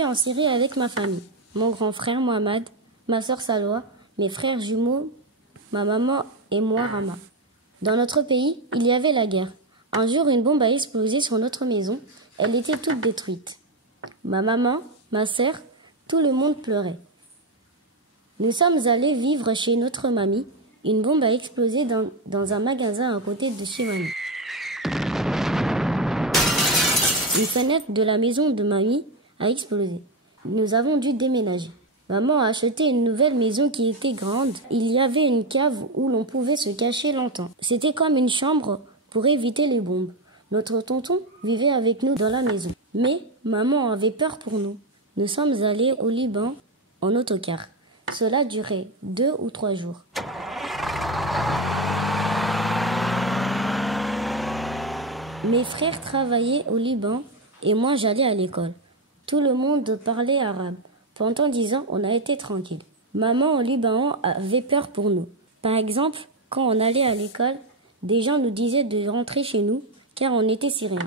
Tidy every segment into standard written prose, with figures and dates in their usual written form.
parti en Syrie avec ma famille. Mon grand frère Mohamed, ma sœur Salwa, mes frères jumeaux, ma maman et moi Rama. Dans notre pays, il y avait la guerre. Un jour, une bombe a explosé sur notre maison. Elle était toute détruite. Ma maman, ma sœur, tout le monde pleurait. Nous sommes allés vivre chez notre mamie. Une bombe a explosé dans un magasin à côté de chez mamie. Une fenêtre de la maison de mamie a explosé. Nous avons dû déménager. Maman a acheté une nouvelle maison qui était grande. Il y avait une cave où l'on pouvait se cacher longtemps. C'était comme une chambre pour éviter les bombes. Notre tonton vivait avec nous dans la maison. Mais maman avait peur pour nous. Nous sommes allés au Liban en autocar. Cela durait 2 ou 3 jours. Mes frères travaillaient au Liban et moi j'allais à l'école. Tout le monde parlait arabe. Pendant 10 ans, on a été tranquille. Maman au Liban avait peur pour nous. Par exemple, quand on allait à l'école, des gens nous disaient de rentrer chez nous car on était syriens.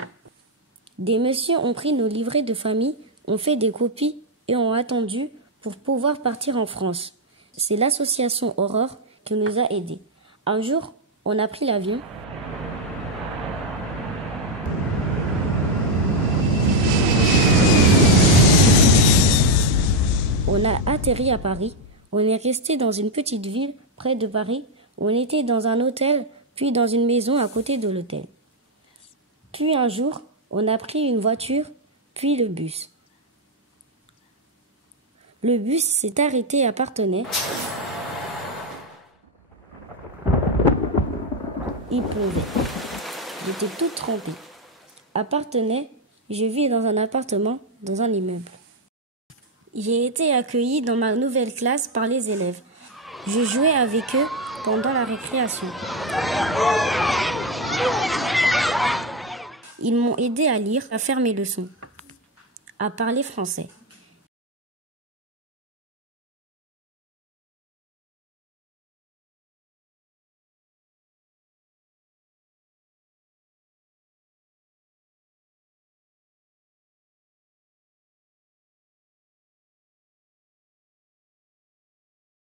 Des messieurs ont pris nos livrets de famille, ont fait des copies et ont attendu pour pouvoir partir en France. C'est l'association Aurore qui nous a aidés. Un jour, on a pris l'avion. On a atterri à Paris. On est resté dans une petite ville près de Paris. On était dans un hôtel, puis dans une maison à côté de l'hôtel. Puis un jour, on a pris une voiture, puis le bus. Le bus s'est arrêté à Parthenay. Il pleuvait. J'étais toute trempée. À Parthenay, je vis dans un appartement, dans un immeuble. J'ai été accueillie dans ma nouvelle classe par les élèves. Je jouais avec eux pendant la récréation. Ils m'ont aidé à lire, à faire mes leçons, à parler français.